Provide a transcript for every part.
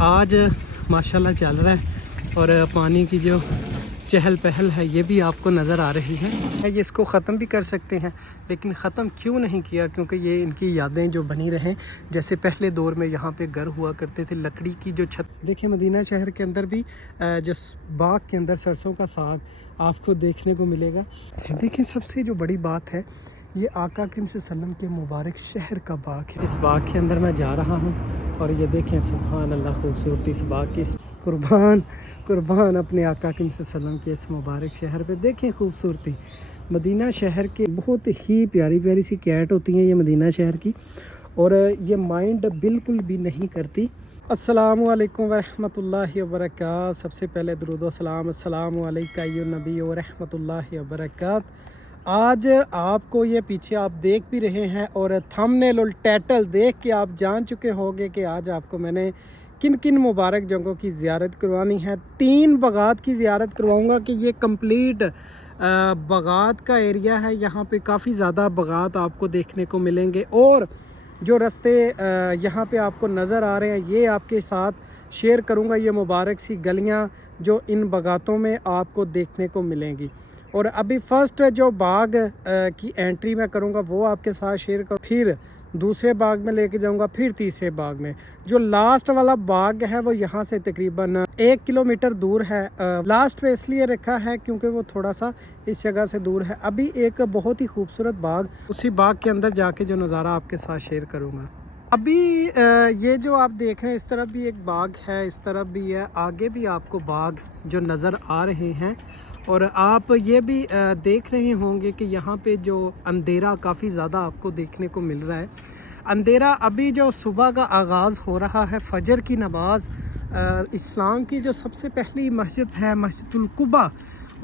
आज माशाल्लाह चल रहा है और पानी की जो चहल पहल है ये भी आपको नज़र आ रही है। ये इसको ख़त्म भी कर सकते हैं, लेकिन ख़त्म क्यों नहीं किया, क्योंकि ये इनकी यादें जो बनी रहें। जैसे पहले दौर में यहाँ पे घर हुआ करते थे, लकड़ी की जो छत। देखिए मदीना शहर के अंदर भी जो बाग के अंदर सरसों का साग आपको देखने को मिलेगा। देखिए सबसे जो बड़ी बात है, ये आका करीम सल्लल्लाहु अलैहि वसल्लम के मुबारक शहर का बाग है। इस बाग के अंदर मैं जा रहा हूँ और ये देखें सुभान अल्लाह, खूबसूरती इस बाग की। कुर्बान अपने आका करीम सल्लल्लाहु अलैहि वसल्लम के इस मुबारक शहर पे। देखें खूबसूरती मदीना शहर के। बहुत ही प्यारी प्यारी सी कैट होती हैं ये मदीना शहर की, और ये माइंड बिल्कुल भी नहीं करती। अस्सलामु अलैकुम वरहमतुल्लाहि वबरकात। सबसे पहले दुरूद व सलाम अस्सलामु अलैका अय्युहन नबी व रहमतुल्लाहि वबरकात। आज आपको ये पीछे आप देख भी रहे हैं और थंबनेल और टाइटल देख के आप जान चुके होंगे कि आज आपको मैंने किन किन मुबारक जगहों की ज़ियारत करवानी है। 3 बगात की ज़ियारत करवाऊंगा कि ये कंप्लीट बगात का एरिया है। यहाँ पे काफ़ी ज़्यादा बगात आपको देखने को मिलेंगे, और जो रास्ते यहाँ पे आपको नज़र आ रहे हैं ये आपके साथ शेयर करूँगा। ये मुबारक सी गलियाँ जो इन बगातों में आपको देखने को मिलेंगी। और अभी फ़र्स्ट जो बाग की एंट्री मैं करूँगा वो आपके साथ शेयर करूँ, फिर दूसरे बाग में लेके जाऊंगा, फिर तीसरे बाग में। जो लास्ट वाला बाग है वो यहाँ से तकरीबन 1 किलोमीटर दूर है। लास्ट पे इसलिए रखा है क्योंकि वो थोड़ा सा इस जगह से दूर है। अभी एक बहुत ही खूबसूरत बाग, उसी बाग के अंदर जाके जो नज़ारा आपके साथ शेयर करूँगा। अभी ये जो आप देख रहे हैं, इस तरफ भी एक बाग है, इस तरफ भी है, आगे भी आपको बाग जो नज़र आ रहे हैं। और आप ये भी देख रहे होंगे कि यहाँ पे जो अंधेरा काफ़ी ज़्यादा आपको देखने को मिल रहा है। अंधेरा अभी जो सुबह का आगाज़ हो रहा है, फजर की नमाज इस्लाम की जो सबसे पहली मस्जिद है मस्जिदुल कुबा,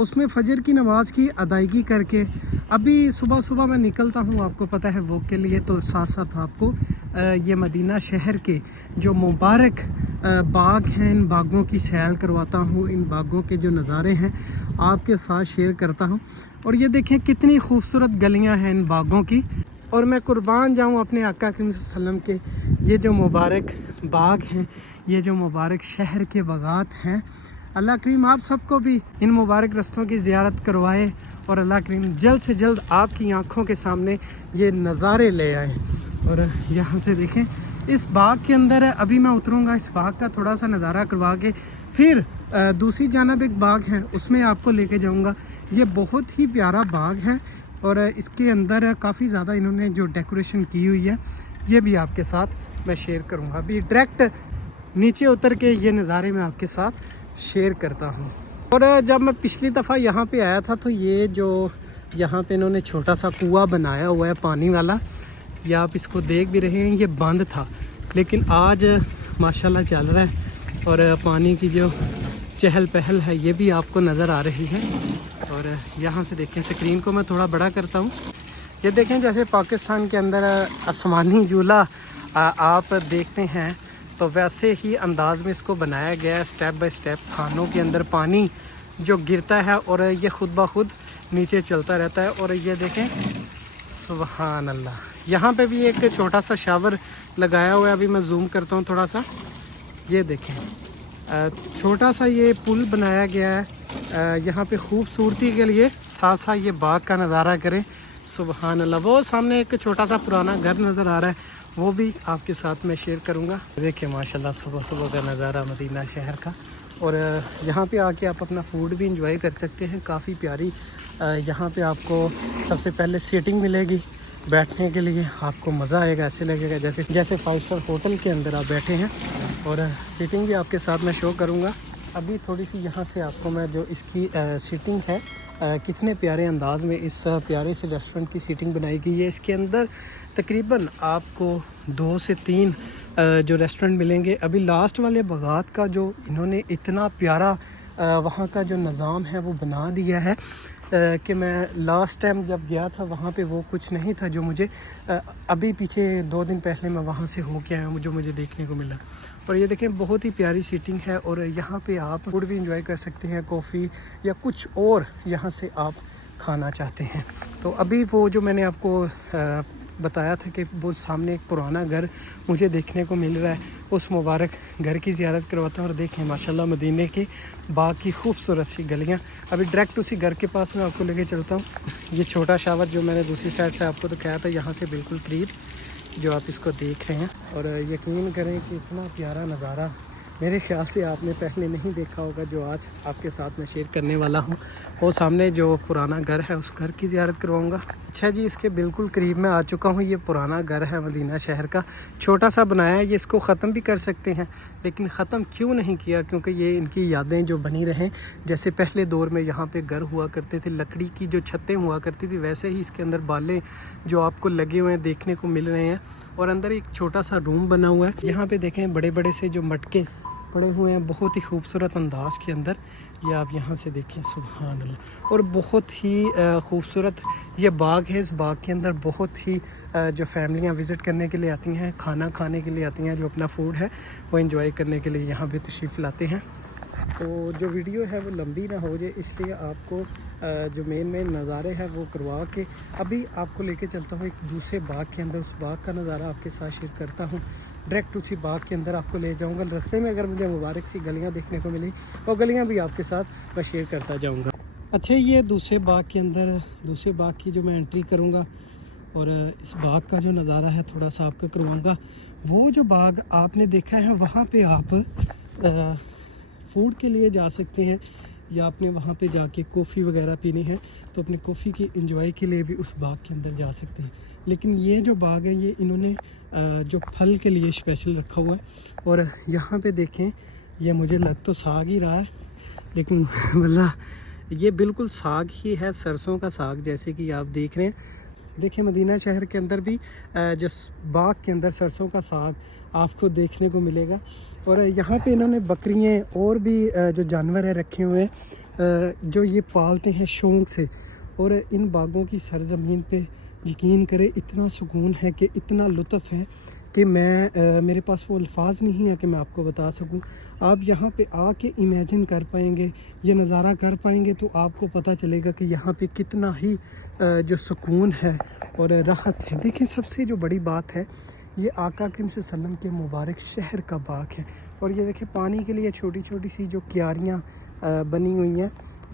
उसमें फ़जर की नमाज़ की अदायगी करके अभी सुबह सुबह मैं निकलता हूँ, आपको पता है वॉक के लिए। तो साथ साथ आपको ये मदीना शहर के जो मुबारक बाग हैं, इन बागों की सैर करवाता हूँ, इन बागों के जो नज़ारे हैं आपके साथ शेयर करता हूँ। और ये देखें कितनी खूबसूरत गलियाँ हैं इन बागों की। और मैं कुर्बान जाऊँ अपने आका करीम सल्लल्लाहु अलैहि वसल्लम के ये जो मुबारक बाग हैं, ये जो मुबारक शहर के बागात हैं। अल्लाह करीम आप सबको भी इन मुबारक रस्तों की ज़ियारत करवाए, और अल्लाह करीम जल्द से जल्द आपकी आँखों के सामने ये नज़ारे ले आए। और यहाँ से देखें इस बाग के अंदर अभी मैं उतरूँगा, इस बाग का थोड़ा सा नज़ारा करवा के फिर दूसरी जानब एक बाग है उसमें आपको लेके जाऊँगा। ये बहुत ही प्यारा बाग है और इसके अंदर काफ़ी ज़्यादा इन्होंने जो डेकोरेशन की हुई है ये भी आपके साथ मैं शेयर करूँगा। अभी डायरेक्ट नीचे उतर के ये नज़ारे मैं आपके साथ शेयर करता हूँ। और जब मैं पिछली दफ़ा यहाँ पे आया था तो ये जो यहाँ पे इन्होंने छोटा सा कुआं बनाया हुआ है पानी वाला, या आप इसको देख भी रहे हैं, ये बंद था, लेकिन आज माशाल्लाह चल रहा है और पानी की जो चहल पहल है ये भी आपको नज़र आ रही है। और यहाँ से देखें, स्क्रीन को मैं थोड़ा बड़ा करता हूँ। ये देखें जैसे पाकिस्तान के अंदर आसमानी झूला आप देखते हैं तो वैसे ही अंदाज में इसको बनाया गया है। स्टेप बाय स्टेप खानों के अंदर पानी जो गिरता है और ये ख़ुद ब खुद नीचे चलता रहता है। और ये देखें सुभान अल्लाह, यहाँ पे भी एक छोटा सा शावर लगाया हुआ है। अभी मैं जूम करता हूँ थोड़ा सा, ये देखें छोटा सा ये पुल बनाया गया है यहाँ पे खूबसूरती के लिए। साथ साथ ये बाग का नज़ारा करें, सुभान अल्लाह। वो सामने एक छोटा सा पुराना घर नज़र आ रहा है, वो भी आपके साथ मैं शेयर करूँगा। देखिए माशाल्लाह सुबह सुबह का नज़ारा मदीना शहर का। और यहाँ पे आके आप अपना फूड भी इंजॉय कर सकते हैं। काफ़ी प्यारी यहाँ पे आपको सबसे पहले सीटिंग मिलेगी बैठने के लिए, आपको मज़ा आएगा, ऐसे लगेगा जैसे 5 स्टार होटल के अंदर आप बैठे हैं। और सीटिंग भी आपके साथ मैं शो करूँगा। अभी थोड़ी सी यहाँ से आपको मैं जो इसकी सीटिंग है कितने प्यारे अंदाज में इस प्यारे से रेस्टोरेंट की सीटिंग बनाई गई है। इसके अंदर तकरीबन आपको 2 से 3 जो रेस्टोरेंट मिलेंगे। अभी लास्ट वाले बगात का जो इन्होंने इतना प्यारा वहाँ का जो निज़ाम है वो बना दिया है कि मैं लास्ट टाइम जब गया था वहाँ पे वो कुछ नहीं था जो मुझे अभी पीछे 2 दिन पहले मैं वहाँ से हो के आया हूँ, जो मुझे देखने को मिला। और ये देखें बहुत ही प्यारी सीटिंग है और यहाँ पे आप फूड भी इंजॉय कर सकते हैं, कॉफ़ी या कुछ और यहाँ से आप खाना चाहते हैं। तो अभी वो जो मैंने आपको बताया था कि वो सामने एक पुराना घर मुझे देखने को मिल रहा है, उस मुबारक घर की ज़ियारत करवाता हूँ। और देखें माशाल्लाह मदीने के बाग की खूबसूरत सी गलियाँ। अभी डायरेक्ट उसी घर के पास मैं आपको लेके चलता हूँ। ये छोटा शावर जो मैंने दूसरी साइड से आपको दिखाया था, यहाँ से बिल्कुल करीब जो आप इसको देख रहे हैं। और यकीन करें कि इतना प्यारा नज़ारा मेरे ख्याल से आपने पहले नहीं देखा होगा, जो आज आपके साथ मैं शेयर करने वाला हूँ। वो सामने जो पुराना घर है उस घर की ज़ियारत करवाऊँगा। अच्छा जी, इसके बिल्कुल करीब मैं आ चुका हूँ। ये पुराना घर है मदीना शहर का, छोटा सा बनाया है। ये इसको ख़त्म भी कर सकते हैं, लेकिन ख़त्म क्यों नहीं किया, क्योंकि ये इनकी यादें जो बनी रहें। जैसे पहले दौर में यहाँ पे घर हुआ करते थे, लकड़ी की जो छतें हुआ करती थी, वैसे ही इसके अंदर बाले जो आपको लगे हुए हैं देखने को मिल रहे हैं। और अंदर एक छोटा सा रूम बना हुआ है। यहाँ पे देखें बड़े बड़े से जो मटके पड़े हुए हैं, बहुत ही खूबसूरत अंदाज़ के अंदर। ये आप यहाँ से देखें, सुभान अल्लाह। और बहुत ही खूबसूरत ये बाग है। इस बाग के अंदर बहुत ही जो फैमिलियाँ विज़िट करने के लिए आती हैं, खाना खाने के लिए आती हैं, जो अपना फूड है वो एंजॉय करने के लिए यहाँ पे तशरीफ़ लाते हैं। तो जो वीडियो है वो लंबी ना हो जाए, इसलिए आपको जो मेन नज़ारे हैं वो करवा के अभी आपको लेके चलता हूँ एक दूसरे बाग के अंदर। उस बाग का नज़ारा आपके साथ शेयर करता हूँ। डायरेक्ट उसी बाग के अंदर आपको ले जाऊंगा। रास्ते में अगर मुझे मुबारक सी गलियां देखने को मिली, वो गलियां भी आपके साथ मैं शेयर करता जाऊंगा। अच्छा, ये दूसरे बाग के अंदर, दूसरे बाग की जो मैं एंट्री करूंगा और इस बाग का जो नज़ारा है थोड़ा सा आपको करवाऊंगा। वो जो बाग आपने देखा है वहाँ पे आप फूड के लिए जा सकते हैं, या आपने वहाँ पे जाके कॉफ़ी वगैरह पीनी है तो अपने कॉफ़ी के एंजॉय के लिए भी उस बाग के अंदर जा सकते हैं। लेकिन ये जो बाग है ये इन्होंने जो फल के लिए स्पेशल रखा हुआ है। और यहाँ पे देखें, ये मुझे लग तो साग ही रहा है, लेकिन वल्लाह ये बिल्कुल साग ही है, सरसों का साग जैसे कि आप देख रहे हैं। देखिए मदीना शहर के अंदर भी जो बाग के अंदर सरसों का साग आपको देखने को मिलेगा। और यहाँ पे इन्होंने बकरियाँ और भी जो जानवर है रखे हुए हैं, जो ये पालते हैं शौक़ से। और इन बागों की सरज़मीन पे यकीन करें इतना सुकून है कि इतना लुत्फ़ है कि मेरे पास वो अल्फाज नहीं है कि मैं आपको बता सकूं। आप यहाँ पे आके इमेजिन कर पाएंगे, ये नज़ारा कर पाएंगे, तो आपको पता चलेगा कि यहाँ पे कितना ही जो सुकून है और राहत है। देखिए सबसे जो बड़ी बात है, ये आका करीम सल्लल्लाहु अलैहि वसल्लम के मुबारक शहर का बाग है। और ये देखिए पानी के लिए छोटी छोटी सी जो क्यारियाँ बनी हुई हैं।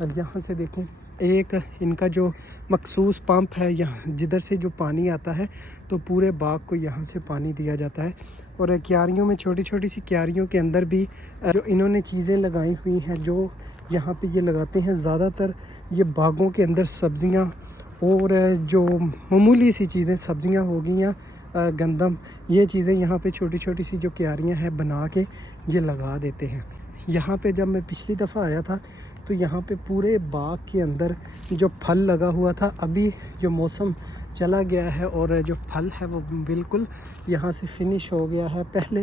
यहाँ से देखें, एक इनका जो मखसूस पंप है, यहाँ जिधर से जो पानी आता है तो पूरे बाग को यहाँ से पानी दिया जाता है। और क्यारियों में, छोटी छोटी सी क्यारियों के अंदर भी जो इन्होंने चीज़ें लगाई हुई हैं, जो यहाँ पे ये लगाते हैं। ज़्यादातर ये बागों के अंदर सब्ज़ियाँ और जो मामूली सी चीज़ें, सब्ज़ियाँ हो गई या गंदम, ये चीज़ें यहाँ पे छोटी छोटी सी जो क्यारियाँ हैं बना के ये लगा देते हैं। यहाँ पे जब मैं पिछली दफ़ा आया था तो यहाँ पे पूरे बाग के अंदर जो फल लगा हुआ था, अभी जो मौसम चला गया है और जो फल है वो बिल्कुल यहाँ से फिनिश हो गया है। पहले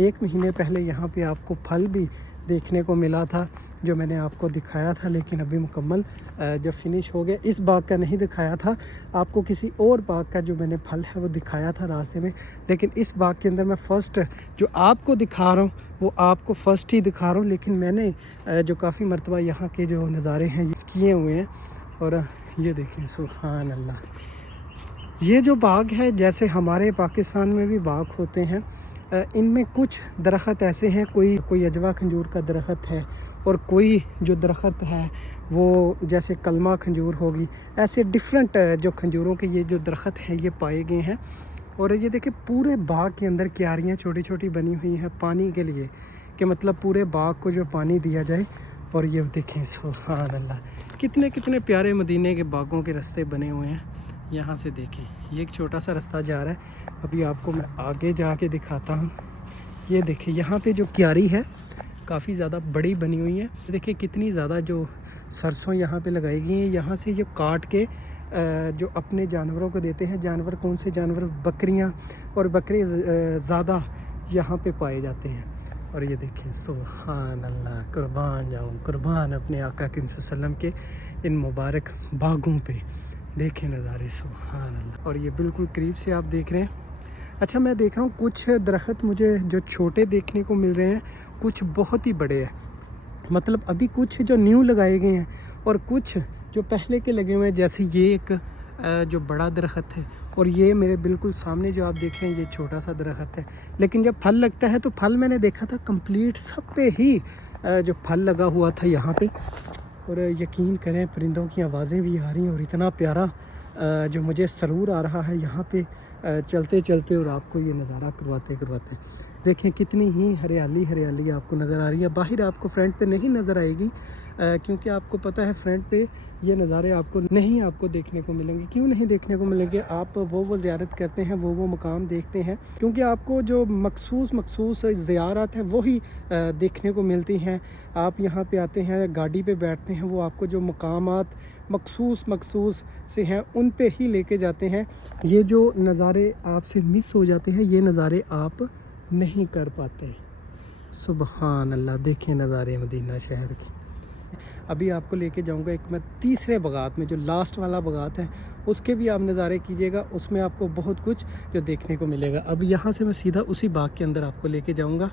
1 महीने पहले यहाँ पे आपको फल भी देखने को मिला था जो मैंने आपको दिखाया था, लेकिन अभी मुकम्मल जो फिनिश हो गया। इस बाग का नहीं दिखाया था आपको, किसी और बाग का जो मैंने फल है वो दिखाया था रास्ते में। लेकिन इस बाग के अंदर मैं फ़र्स्ट जो आपको दिखा रहा हूँ वो आपको फ़र्स्ट ही दिखा रहा हूँ। लेकिन मैंने जो काफ़ी मरतबा यहाँ के जो नज़ारे हैं ये किए हुए हैं। और ये देखें, सुभान अल्लाह, ये जो बाग है जैसे हमारे पाकिस्तान में भी बाग होते हैं, इनमें कुछ दरख्त ऐसे हैं, कोई अजवा खंजूर का दरख्त है और कोई जो दरख्त है वो जैसे कलमा खंजूर होगी, ऐसे डिफरेंट जो खंजूरों के ये जो दरख्त हैं ये पाए गए हैं। और ये देखिए पूरे बाग के अंदर क्यारियाँ छोटी छोटी बनी हुई हैं पानी के लिए, कि मतलब पूरे बाग को जो पानी दिया जाए। और ये देखें, सुभान अल्लाह, कितने कितने प्यारे मदीने के बागों के रास्ते बने हुए हैं। यहाँ से देखें, ये एक छोटा सा रास्ता जा रहा है, अभी आपको मैं आगे जाके दिखाता हूँ। ये देखें यहाँ पे जो क्यारी है काफ़ी ज़्यादा बड़ी बनी हुई है। देखिए कितनी ज़्यादा जो सरसों यहाँ पे लगाई गई हैं। यहाँ से ये काट के जो अपने जानवरों को देते हैं। जानवर कौन से जानवर? बकरियाँ, और बकरे ज़्यादा यहाँ पे पाए जाते हैं। और ये देखें, सुभान अल्लाह, कुर्बान जाऊँ, कुर्बान अपने आका करीम सल्लल्लाहु अलैहि वसल्लम के इन मुबारक बागों पे। देखें नज़ारे, सुभान अल्लाह। और ये बिल्कुल करीब से आप देख रहे हैं। अच्छा, मैं देख रहा हूँ कुछ दरख्त मुझे जो छोटे देखने को मिल रहे हैं, कुछ बहुत ही बड़े हैं। मतलब अभी कुछ जो न्यू लगाए गए हैं और कुछ जो पहले के लगे हुए हैं। जैसे ये एक जो बड़ा दरख्त है اور یہ میرے بالکل سامنے جو آپ دیکھ رہے ہیں یہ چھوٹا سا درخت ہے، لیکن جب پھل لگتا ہے تو پھل میں نے دیکھا تھا کمپلیٹ سب پہ ہی جو پھل لگا ہوا تھا یہاں پہ. اور یقین کریں پرندوں کی آوازیں بھی آ رہی ہیں اور اتنا پیارا جو مجھے سرور آ رہا ہے یہاں پہ چلتے چلتے اور آپ کو یہ نظارہ کرواتے دیکھیں کتنی ہی ہریالی آپ کو نظر آ رہی ہے. باہر آپ کو فرنٹ پہ نہیں نظر آئے گی کیونکہ آپ کو پتہ ہے فرنٹ پہ یہ نظارے آپ کو دیکھنے کو ملیں گے. کیوں نہیں دیکھنے کو ملیں گے؟ آپ وہ زیارت کرتے ہیں، وہ مقام دیکھتے ہیں، کیونکہ آپ کو جو مخصوص زیارت ہے وہی دیکھنے کو ملتی ہیں. آپ یہاں پہ آتے ہیں، گاڑی پہ بیٹھتے ہیں، وہ آپ کو جو مقامات مخصوص سے ہیں ان پہ ہی لے کے جاتے ہیں. یہ جو نظارے آپ سے مس ہو جاتے ہیں یہ نظارے آپ نہیں کر پاتے. سبحان اللہ، دیکھیں نظارے مدینہ شہر کے. ابھی آپ کو لے کے جاؤں گا ایک میں تیسرے باغات میں، جو لاسٹ والا باغات ہے اس کے بھی آپ نظارے کیجیے گا، اس میں آپ کو بہت کچھ جو دیکھنے کو ملے گا. اب یہاں سے میں سیدھا اسی باغ کے اندر آپ کو لے کے جاؤں گا.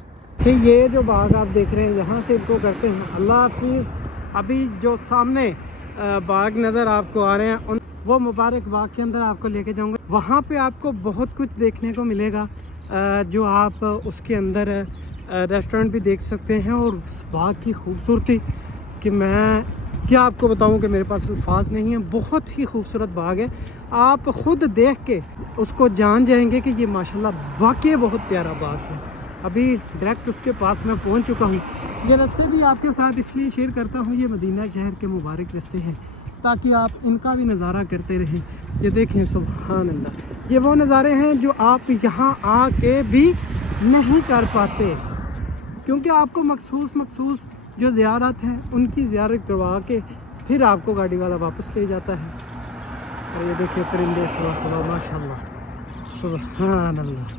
یہ جو باغ آپ دیکھ رہے ہیں یہاں سے ان کو کرتے ہیں اللہ حافظ. ابھی جو سامنے باغ نظر آپ کو آ رہے ہیں وہ مبارک باغ کے اندر آپ کو لے کے جاؤں گا. وہاں پہ آپ کو بہت کچھ دیکھنے کو ملے گا جو آپ اس کے اندر ریسٹورنٹ بھی دیکھ سکتے ہیں. اور اس باغ کی خوبصورتی کہ میں کیا آپ کو بتاؤں کہ میرے پاس الفاظ نہیں ہیں. بہت ہی خوبصورت باغ ہے، آپ خود دیکھ کے اس کو جان جائیں گے کہ یہ ماشاءاللہ واقعی بہت پیارا باغ ہے. ابھی ڈائریکٹ اس کے پاس میں پہنچ چکا ہوں. یہ رستے بھی آپ کے ساتھ اس لیے شیئر کرتا ہوں، یہ مدینہ شہر کے مبارک رستے ہیں تاکہ آپ ان کا بھی نظارہ کرتے رہیں. یہ دیکھیں سبحان اللہ، یہ وہ نظارے ہیں جو آپ یہاں آ کے بھی نہیں کر پاتے، کیونکہ آپ کو مخصوص جو زیارت ہیں ان کی زیارت کروا کے پھر آپ کو گاڑی والا واپس لے جاتا ہے. اور یہ دیکھیں پرندے صبح ماشاءاللہ سبحان اللہ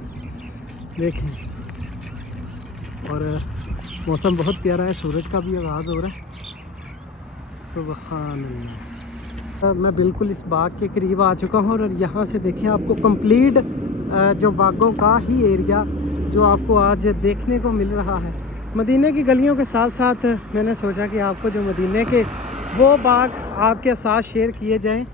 دیکھیں. اور موسم بہت پیارا ہے، سورج کا بھی آغاز ہو رہا ہے. سبحان اللہ، میں بالکل اس باغ کے قریب آ چکا ہوں اور یہاں سے دیکھیں آپ کو کمپلیٹ جو باغوں کا ہی ایریا جو آپ کو آج دیکھنے کو مل رہا ہے. مدینہ کی گلیوں کے ساتھ ساتھ میں نے سوچا کہ آپ کو جو مدینہ کے وہ باغ آپ کے ساتھ شیئر کیے جائیں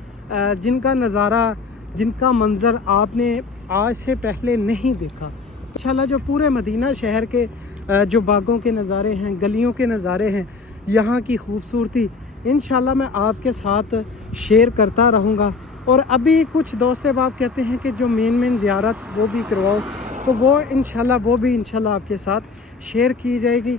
جن کا نظارہ، جن کا منظر آپ نے آج سے پہلے نہیں دیکھا. انشاءاللہ جو پورے مدینہ شہر کے جو باغوں کے نظارے ہیں، گلیوں کے نظارے ہیں، یہاں کی خوبصورتی انشاءاللہ میں آپ کے ساتھ شیئر کرتا رہوں گا. اور ابھی کچھ دوست احباب کہتے ہیں کہ جو مین زیارت وہ بھی کرواؤ، تو وہ انشاءاللہ آپ کے ساتھ شیئر کی جائے گی.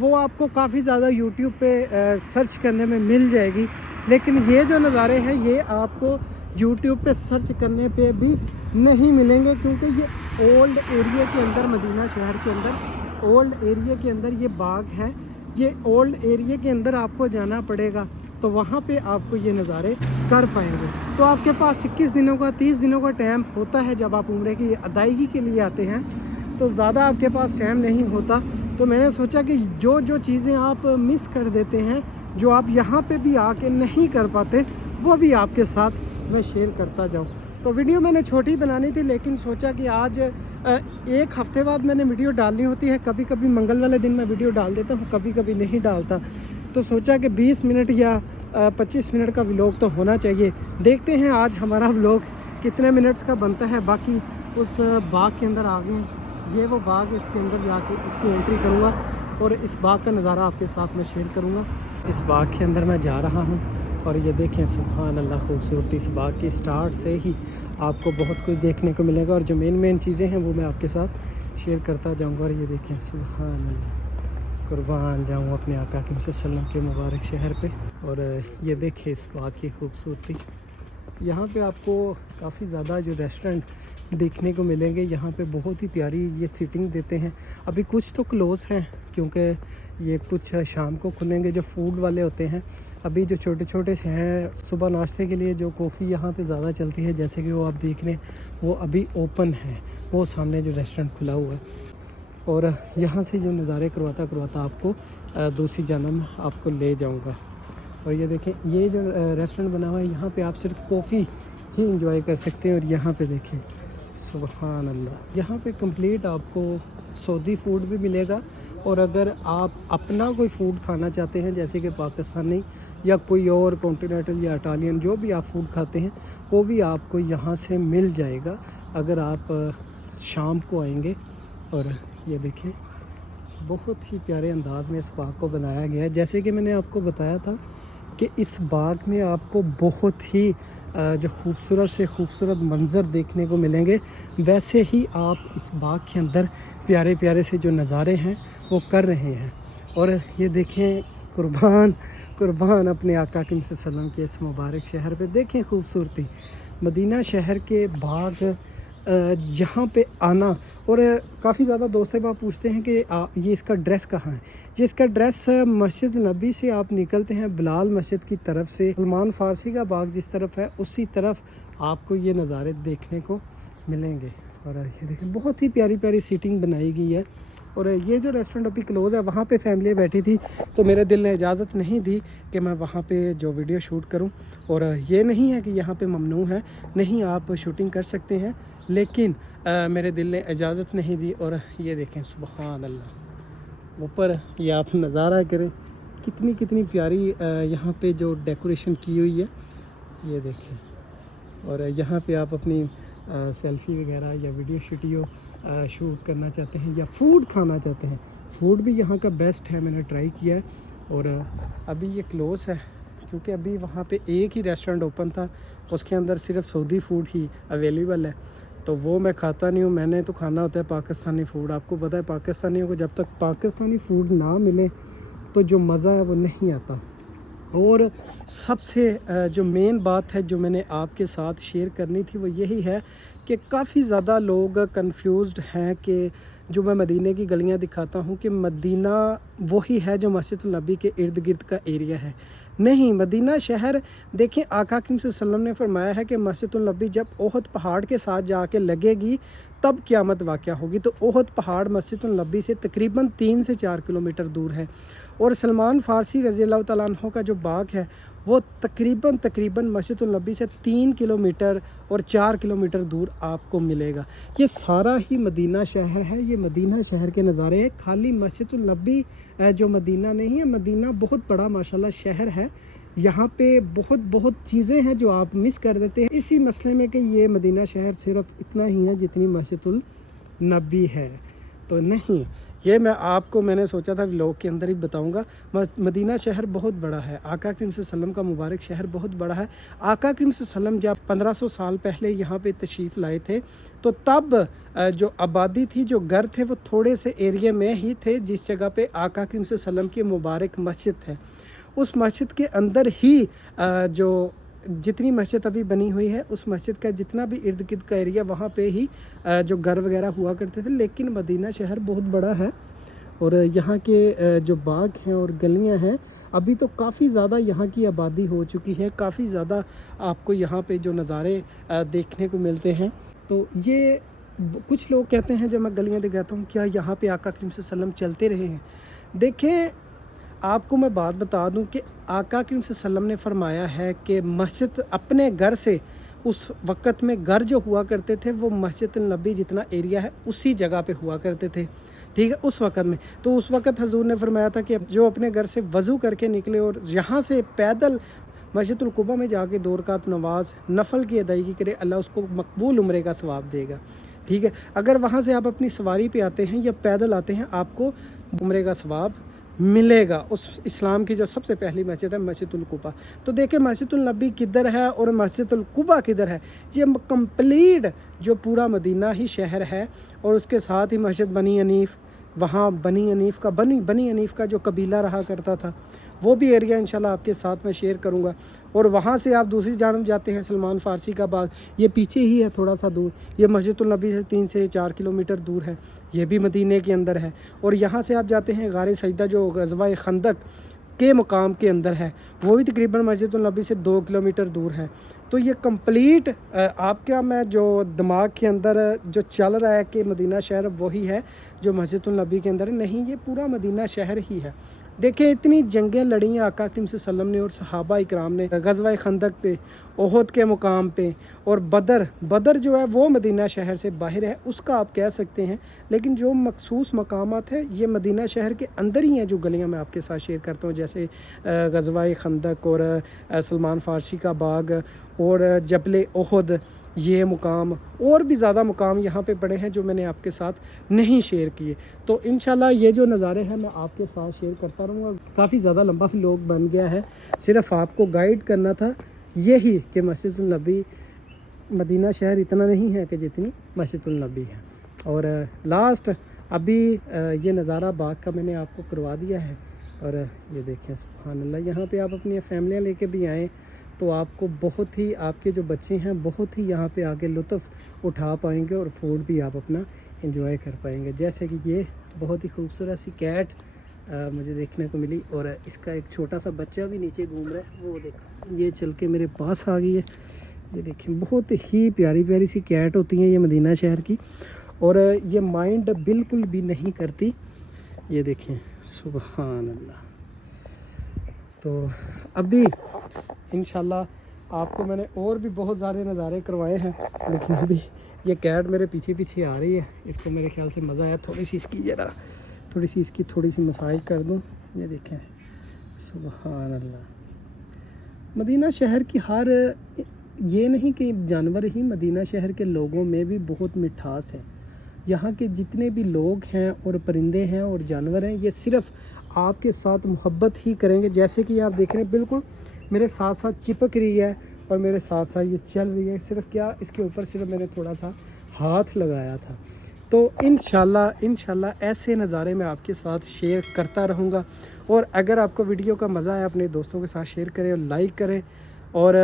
وہ آپ کو کافی زیادہ یوٹیوب پہ سرچ کرنے میں مل جائے گی، لیکن یہ جو نظارے ہیں یہ آپ کو یوٹیوب پہ سرچ کرنے پہ بھی نہیں ملیں گے، کیونکہ یہ اولڈ ایریا کے اندر، مدینہ شہر کے اندر اولڈ ایریا کے اندر یہ باغ ہے. یہ اولڈ ایریا کے اندر آپ کو جانا پڑے گا تو وہاں پہ آپ کو یہ نظارے کر پائیں گے. تو آپ کے پاس 21 دنوں کا 30 دنوں کا ٹائم ہوتا ہے جب آپ عمرے کی ادائیگی کے لیے آتے ہیں، تو زیادہ آپ کے پاس ٹائم نہیں ہوتا. تو میں نے سوچا کہ جو چیزیں آپ مس کر دیتے ہیں، جو آپ یہاں پہ بھی آ کے نہیں کر پاتے، وہ بھی آپ کے ساتھ میں شیئر کرتا جاؤں. تو ویڈیو میں نے چھوٹی بنانی تھی، لیکن سوچا کہ آج ایک ہفتے بعد میں نے ویڈیو ڈالنی ہوتی ہے. کبھی کبھی منگل والے دن میں ویڈیو ڈال دیتا ہوں، کبھی کبھی نہیں ڈالتا. تو سوچا کہ 20 منٹ یا 25 منٹ کا ولاگ تو ہونا چاہیے. دیکھتے ہیں آج ہمارا ولاگ کتنے منٹس کا بنتا ہے. باقی اس باغ کے اندر آ گئے ہیں، یہ وہ باغ ہے، اس کے اندر جا کے اس کی انٹری کروں گا اور اس باغ کا نظارہ آپ کے ساتھ میں شیئر کروں گا. اس باغ کے اندر میں جا رہا ہوں اور یہ دیکھیں سبحان اللہ خوبصورتی. اس باغ کی سٹارٹ سے ہی آپ کو بہت کچھ دیکھنے کو ملے گا اور جو مین چیزیں ہیں وہ میں آپ کے ساتھ شیئر کرتا جاؤں گا. اور یہ دیکھیں سبحان اللہ، قربان جاؤں اپنے آقا اکرم صلی اللہ علیہ وسلم کے مبارک شہر پہ. اور یہ دیکھیں اس باغ کی خوبصورتی. یہاں پہ آپ کو کافی زیادہ جو ریسٹورنٹ دیکھنے کو ملیں گے. یہاں پہ بہت ہی پیاری یہ سیٹنگ دیتے ہیں. ابھی کچھ تو کلوز ہیں کیونکہ یہ کچھ شام کو کھلیں گے جو فوڈ والے ہوتے ہیں. ابھی جو چھوٹے ہیں صبح ناشتے کے لیے جو کافی یہاں پہ زیادہ چلتی ہے، جیسے کہ وہ آپ دیکھ رہے ہیں وہ ابھی اوپن ہے، وہ سامنے جو ریسٹورنٹ کھلا ہوا ہے. اور یہاں سے جو نظارے کرواتا آپ کو دوسری جانب میں آپ کو لے جاؤں گا. اور یہ دیکھیں یہ جو ریسٹورنٹ بنا ہوا ہے یہاں پہ آپ صرف کافی ہی انجوائے کر سکتے ہیں. اور یہاں پہ دیکھیں سبحان اللہ، یہاں پہ کمپلیٹ آپ کو سعودی فوڈ بھی ملے گا. اور اگر آپ اپنا کوئی فوڈ کھانا چاہتے ہیں جیسے کہ پاکستانی یا کوئی اور کانٹیننٹل یا اٹالین جو بھی آپ فوڈ کھاتے ہیں وہ بھی آپ کو یہاں سے مل جائے گا اگر آپ شام کو آئیں گے۔ اور یہ دیکھیں بہت ہی پیارے انداز میں اس باغ کو بنایا گیا ہے۔ جیسے کہ میں نے آپ کو بتایا تھا کہ اس باغ میں آپ کو بہت ہی جو خوبصورت سے خوبصورت منظر دیکھنے کو ملیں گے، ویسے ہی آپ اس باغ کے اندر پیارے پیارے سے جو نظارے ہیں وہ کر رہے ہیں۔ اور یہ دیکھیں قربان اپنے آقا کریم صلی اللہ علیہ وسلم کے اس مبارک شہر پہ، دیکھیں خوبصورتی مدینہ شہر کے باغ یہاں پہ آنا۔ اور کافی زیادہ دوست صاحب پوچھتے ہیں کہ یہ اس کا ڈریس کہاں ہے؟ یہ اس کا ڈریس مسجد نبی سے آپ نکلتے ہیں بلال مسجد کی طرف سے، سلمان فارسی کا باغ جس طرف ہے اسی طرف آپ کو یہ نظارے دیکھنے کو ملیں گے۔ اور یہ دیکھیں بہت ہی پیاری پیاری سیٹنگ بنائی گئی ہے۔ اور یہ جو ریسٹورنٹ ابھی کلوز ہے وہاں پہ فیملی بیٹھی تھی، تو میرے دل نے اجازت نہیں دی کہ میں وہاں پہ جو ویڈیو شوٹ کروں۔ اور یہ نہیں ہے کہ یہاں پہ ممنوع ہے، نہیں آپ شوٹنگ کر سکتے ہیں، لیکن میرے دل نے اجازت نہیں دی۔ اور یہ دیکھیں سبحان اللہ، اوپر یہ آپ نظارہ کریں کتنی پیاری یہاں پہ جو ڈیکوریشن کی ہوئی ہے، یہ دیکھیں۔ اور یہاں پہ آپ اپنی سیلفی وغیرہ یا ویڈیو شوٹ کرنا چاہتے ہیں یا فوڈ کھانا چاہتے ہیں، فوڈ بھی یہاں کا بیسٹ ہے، میں نے ٹرائی کیا ہے۔ اور ابھی یہ کلوز ہے کیونکہ ابھی وہاں پہ ایک ہی ریسٹورنٹ اوپن تھا، اس کے اندر صرف سعودی فوڈ ہی اویلیبل ہے، تو وہ میں کھاتا نہیں ہوں، میں نے تو کھانا ہوتا ہے پاکستانی فوڈ۔ آپ کو پتہ ہے پاکستانیوں کو جب تک پاکستانی فوڈ نہ ملے تو جو مزہ ہے وہ نہیں آتا۔ اور سب سے جو مین بات ہے جو میں نے آپ کے ساتھ شیئر کرنی تھی وہ یہی ہے کہ کافی زیادہ لوگ کنفیوزڈ ہیں کہ جو میں مدینہ کی گلیاں دکھاتا ہوں کہ مدینہ وہی ہے جو مسجد النبی کے ارد گرد کا ایریا ہے۔ نہیں، مدینہ شہر دیکھیں آقا کریم صلی اللہ علیہ وسلم نے فرمایا ہے کہ مسجد النبی جب احد پہاڑ کے ساتھ جا کے لگے گی تب قیامت واقع ہوگی، تو احد پہاڑ مسجد النبی سے تقریباً 3 سے 4 کلومیٹر دور ہے۔ اور سلمان فارسی رضی اللہ تعالیٰ عنہ کا جو باغ ہے وہ تقریباً مسجد النبی سے 3 کلومیٹر اور 4 کلومیٹر دور آپ کو ملے گا۔ یہ سارا ہی مدینہ شہر ہے، یہ مدینہ شہر کے نظارے ہیں، خالی مسجد النبی جو مدینہ نہیں ہے، مدینہ بہت بڑا ماشاءاللہ شہر ہے، یہاں پہ بہت چیزیں ہیں جو آپ مس کر دیتے ہیں اسی مسئلے میں کہ یہ مدینہ شہر صرف اتنا ہی ہے جتنی مسجد النبی ہے۔ تو نہیں، یہ میں نے سوچا تھا ولاگ کے اندر ہی بتاؤں گا۔ مدینہ شہر بہت بڑا ہے، آقا کریم صلی اللہ علیہ وسلم کا مبارک شہر بہت بڑا ہے۔ آقا کریم صلی اللہ علیہ وسلم جب 1500 سال پہلے یہاں پہ تشریف لائے تھے تو تب جو آبادی تھی، جو گھر تھے، وہ تھوڑے سے ایریا میں ہی تھے جس جگہ پہ آقا کریم صلی اللہ علیہ وسلم کی مبارک مسجد ہے۔ اس مسجد کے اندر ہی جو جتنی مسجد ابھی بنی ہوئی ہے اس مسجد کا جتنا بھی ارد گرد کا ایریا وہاں پہ ہی جو گھر وغیرہ ہوا کرتے تھے، لیکن مدینہ شہر بہت بڑا ہے۔ اور یہاں کے جو باغ ہیں اور گلیاں ہیں ابھی تو کافی زیادہ یہاں کی آبادی ہو چکی ہے، کافی زیادہ آپ کو یہاں پہ جو نظارے دیکھنے کو ملتے ہیں۔ تو یہ کچھ لوگ کہتے ہیں جب میں گلیاں دکھاتا ہوں کیا یہاں پہ آقا کریم صلی اللہ علیہ وسلم چلتے رہے ہیں؟ دیکھیں آپ کو میں بات بتا دوں کہ آقا کریم صلی اللہ علیہ وسلم نے فرمایا ہے کہ مسجد اپنے گھر سے، اس وقت میں گھر جو ہوا کرتے تھے وہ مسجد النبی جتنا ایریا ہے اسی جگہ پہ ہوا کرتے تھے، ٹھیک ہے، اس وقت میں۔ تو اس وقت حضور نے فرمایا تھا کہ جو اپنے گھر سے وضو کر کے نکلے اور یہاں سے پیدل مسجد القباء میں جا کے 2 رکعت نماز نفل کی ادائیگی کرے، اللہ اس کو مقبول عمرے کا ثواب دے گا، ٹھیک ہے۔ اگر وہاں سے آپ اپنی سواری پہ آتے ہیں یا پیدل آتے ہیں آپ کو عمرے کا ثواب ملے گا۔ اس اسلام کی جو سب سے پہلی مسجد ہے مسجد القباء۔ تو دیکھیں مسجد النبی کدھر ہے اور مسجد القباء کدھر ہے، یہ کمپلیٹ جو پورا مدینہ ہی شہر ہے۔ اور اس کے ساتھ ہی مسجد بنی حنیف، وہاں بنی حنیف کا جو قبیلہ رہا کرتا تھا وہ بھی ایریا انشاءاللہ آپ کے ساتھ میں شیئر کروں گا۔ اور وہاں سے آپ دوسری جانب جاتے ہیں سلمان فارسی کا باغ، یہ پیچھے ہی ہے تھوڑا سا دور، یہ مسجد النبی سے 3 سے 4 کلومیٹر دور ہے، یہ بھی مدینہ کے اندر ہے۔ اور یہاں سے آپ جاتے ہیں غار سجدہ جو غزوہ خندق کے مقام کے اندر ہے، وہ بھی تقریباً مسجد النبی سے 2 کلومیٹر دور ہے۔ تو یہ کمپلیٹ آپ کا میں جو دماغ کے اندر جو چل رہا ہے کہ مدینہ شہر وہی ہے जो मस्जिद उन नबी के अंदर है, नहीं ये पूरा मदीना शहर ही है। देखें इतनी जंगें लड़ी हैं आका करीम सल्लल्लाहु अलैहि वसल्लम ने और सहाबा इकराम ने, ग़ज़वा खंदक पे, ओहद के मुकाम पे, और बदर जो है वो मदीना शहर से बाहर है, उसका आप कह सकते हैं। लेकिन जो मखसूस मकामात है ये मदीना शहर के अंदर ही हैं, जो गलियां मैं आपके साथ शेयर करता हूँ, जैसे ग़ज़वा खंदक और सलमान फ़ारसी का बाग और जबल ओहद, ये मुकाम और भी ज़्यादा मुकाम यहाँ पे पड़े हैं जो मैंने आपके साथ नहीं शेयर किए। तो इंशाल्लाह ये जो नज़ारे हैं मैं आपके साथ शेयर करता रहूँगा। काफ़ी ज़्यादा लंबा व्लॉग बन गया है, सिर्फ आपको गाइड करना था यही कि मस्जिदुल नबी, मदीना शहर इतना नहीं है कि जितनी मस्जिदुल नबी है। और लास्ट अभी ये नज़ारा बाग का मैंने आपको करवा दिया है। और ये देखें सुभान अल्लाह, यहाँ पे आप अपनी फैमिलियाँ लेके भी आएँ तो आपको बहुत ही, आपके जो बच्चे हैं बहुत ही यहाँ पे आके लुत्फ़ उठा पाएंगे और फूड भी आप अपना एंजॉय कर पाएंगे। जैसे कि ये बहुत ही खूबसूरत सी कैट मुझे देखने को मिली, और इसका एक छोटा सा बच्चा भी नीचे घूम रहा है, वो देखो ये चल के मेरे पास आ गई है। ये देखें बहुत ही प्यारी प्यारी सी कैट होती हैं ये मदीना शहर की, और ये माइंड बिल्कुल भी नहीं करती। ये देखें सुभान अल्लाह। तो अभी इंशाल्लाह आपको मैंने और भी बहुत सारे नज़ारे करवाए हैं, लेकिन अभी ये कैट मेरे पीछे पीछे आ रही है, इसको मेरे ख्याल से मज़ा आया। थोड़ी सी इसकी थोड़ी सी मसाज कर दूँ। ये देखें सुभान अल्लाह। मदीना शहर की हर, ये नहीं कि जानवर ही, मदीना शहर के लोगों में भी बहुत मिठास है। यहाँ के जितने भी लोग हैं और परिंदे हैं और जानवर हैं, ये सिर्फ़ आपके साथ मोहब्बत ही करेंगे। जैसे कि आप देख रहे हैं बिल्कुल मेरे साथ साथ चिपक रही है और मेरे साथ साथ ये चल रही है। सिर्फ क्या, इसके ऊपर सिर्फ मैंने थोड़ा सा हाथ लगाया था। तो इंशाल्लाह ऐसे नज़ारे मैं आपके साथ शेयर करता रहूँगा। और अगर आपको वीडियो का मज़ा आया, अपने दोस्तों के साथ शेयर करें और लाइक करें और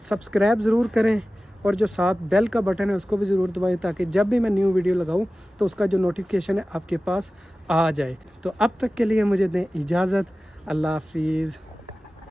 सब्सक्राइब ज़रूर करें, और जो साथ बेल का बटन है उसको भी ज़रूर दबाएं, ताकि जब भी मैं न्यू वीडियो लगाऊं तो उसका जो नोटिफिकेशन है आपके पास आ जाए। तो अब तक के लिए मुझे दें इजाज़त। अल्लाह हाफिज़।